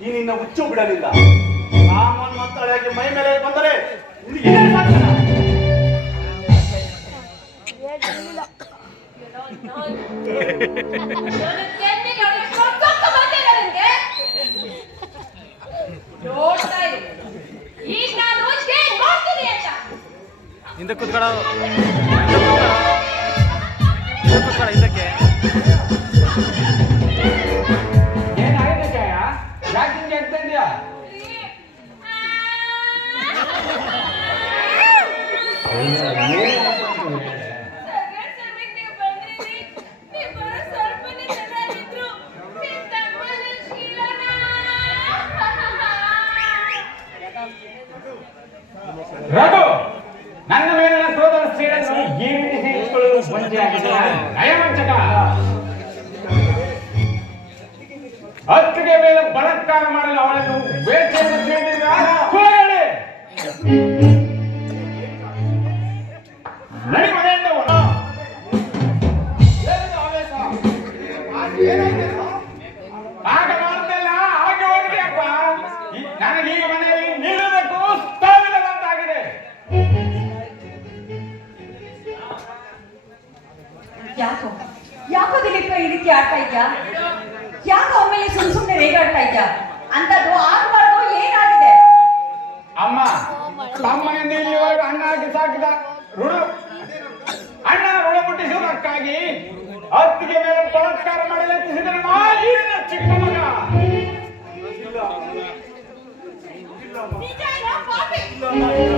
ಈ ನಿನ್ನ ಹುಚ್ಚು ಬಿಡಲಿಲ್ಲ. ರಾಮನ್ ಮಕ್ಕಳಾಗಿ ಮೈ ಮೇಲೆ ಬಂದರೆ ಹಿಂದೆ ಇದೇ ಹಿಂದೆ ಕುತ್ಕೊಳ ಕೆನ್ನೆಗೆ ರಘು ನನ್ನ ಹತ್ತಿಗೆ ಮೇಲೆ ಬಲತ್ಕಾರ ಮಾಡಲು ಅವಳನ್ನು ಬೇಟೆಯನ್ನು ನನಗೀಗ ಮನೆಯಲ್ಲಿ ನಿಲ್ಲಬೇಕು ಸ್ಥಳವಿಲ್ಲದಂತಾಗಿದೆ ಯಾಕೋ? ಯಾಕೋ ದಿಲೀಪ ಈ ರೀತಿ ಆಡ್ತಾ ಇದ್ಯಾ? ಯಾಕೋ ಒಮ್ಮೆಲೆ ಸುಮ್ ಸುಮ್ನೆ ರೇಗಾಡ್ತಾ ಇದ್ಯಾ? ಅಂತದ್ದು ಆಗ್ಬಾರ್ದು ಏನಾಗಿದೆ? ಅಮ್ಮ ತಮ್ಮನಿಂದ ಇಲ್ಲಿವರೆಗೂ ಅಣ್ಣ ಹಾಕಿ ಸಾಕಿದ. ಹತ್ತಿಗೆ ಮೇಲೆ ಬಲಾತ್ಕಾರ ಮಾಡಲು ಯತ್ನಿಸಿದ ನಾಯಿನ ಚಿಕ್ಕ ಮಗ. ಇಲ್ಲ. ಇಲ್ಲ ಪಾಪಿ.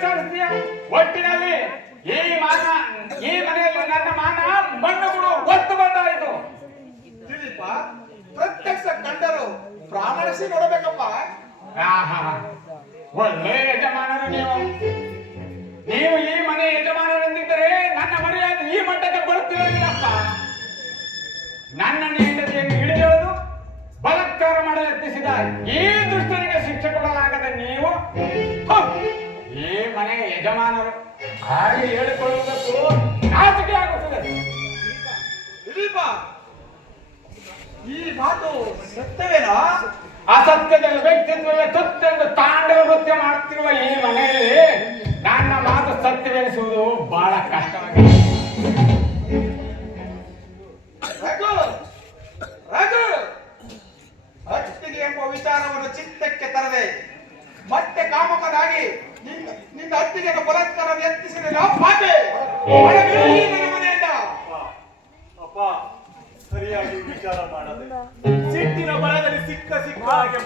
ವಿಚಾರಿಸ್ತೀಯ? ಒಟ್ಟಿನಲ್ಲಿ ಈ ಮಾನ ಈ ಮನೆಯಲ್ಲಿ ನನ್ನ ಮಾನ ಮಣ್ಣು ಬಿಡು ಒತ್ತು ಬಂದಾಯಿತು. ದಿಲೀಪ ಪ್ರತ್ಯಕ್ಷ ಕಂಡರು ಪ್ರಾಮಾಣಿಸಿ ನೋಡಬೇಕಪ್ಪ. ಒಳ್ಳೆ ಯಜಮಾನರು ನೀವು. ನೀವು ಈ ಮನೆ ಯಜಮಾನರೆಂದಿದ್ದರೆ ನನ್ನ ಮರ್ಯಾದೆ ಈ ಮಟ್ಟಕ್ಕೆ ಬರುತ್ತಿರಲಿಲ್ಲಪ್ಪ ನನ್ನ ಹೆಂಡತಿಯನ್ನು ಹಿಡಿದೇಳದು ಬಲತ್ಕಾರ ಮಾಡಲು ಯತ್ನಿಸಿದ ಈ ಹಾಗೆ ಹೇಳಿಕೊಳ್ಳುವುದಕ್ಕೂ ನಾಚಿಕೆ ಆಗುತ್ತದೆ. ದಿಲೀಪ ಈ ಮಾತು ಸತ್ಯವೇನಾ? ಅಸತ್ಯದ ವ್ಯಕ್ತಿತ್ವವೇ ತುತ್ತೆಂದು ತಾಂಡವ ನೃತ್ಯ ಮಾಡ್ತಿರುವ ಈ ಮನೆಯಲ್ಲಿ ನನ್ನ ಮಾತು ಸತ್ಯವೆನಿಸುವುದು ಬಹಳ ಕಷ್ಟವಾಗಿದೆ. ರಘು ರಘು ಅತ್ತಿಗೆ ಎಂಬ ವಿಚಾರವನ್ನು ಚಿತ್ತಕ್ಕೆ ತರದೆ ಮತ್ತೆ ಕಾಮಕನಾಗಿ ನಿನ್ನ ನಿನ್ನ ಅತ್ತಿಗೆ ಬಲಾತ್ಕಾರ ಯತ್ನಿಸಿದ ಪಾಪೆ. ನನ್ನ ಮನೆಯಿಂದ. ಅಪ್ಪ ಸರಿಯಾಗಿ ವಿಚಾರ ಮಾಡದೆ. ಸಿಟ್ಟಿನ ಬಲದಲ್ಲಿ ಸಿಕ್ಕ ಸಿಕ್ಕ ಹಾಗೆ